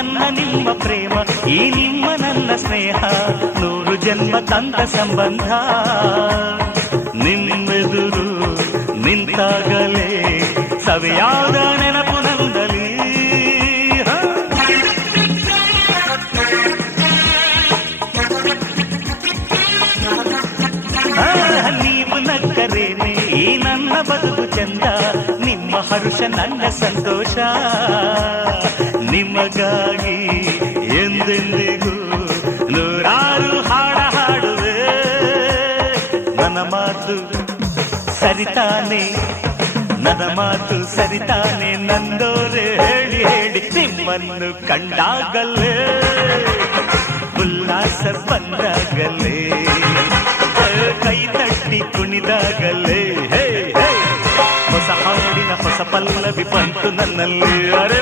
ನನ್ನ ನಿಮ್ಮ ಪ್ರೇಮ, ಈ ನಿಮ್ಮ ನನ್ನ ಸ್ನೇಹ, 100 ಜನ್ಮ ತಂದ ಸಂಬಂಧ. ನಿಮ್ಮೆದುರು ನಿಂತಾಗಲೇ ಸವಿಯಾದ ನೆನಪು ನಂದಲಿ. ನೀವು ನಕ್ಕರೇನೆ ಈ ನನ್ನ ಬದುಕು ಚಂದ, ನಿಮ್ಮ ಹರುಷ ನನ್ನ ಸಂತೋಷ. ನಿಮಗಾಗಿ ಎಂದೆಂದಿಗೂ ನೂರಾರು ಹಾಡುವೆ. ನನ್ನ ಮಾತು ಸರಿತಾನೆ, ನನ್ನ ಮಾತು ಸರಿತಾನೆ, ನಂದೋರೆ ಹೇಳಿ ಹೇಳಿ ನಿಮ್ಮನ್ನು ಕಂಡಾಗಲೇ ಉಲ್ಲಾಸ ಬಂದಾಗಲೇ, ಕೈ ತಟ್ಟಿ ಕುಣಿದಾಗಲೇ, ಹೊಸ ಹಾಡಿನ ಹೊಸ ಪಲ್ಲವಿ ಬಂತು ನನ್ನಲ್ಲಿ. ಅರೆ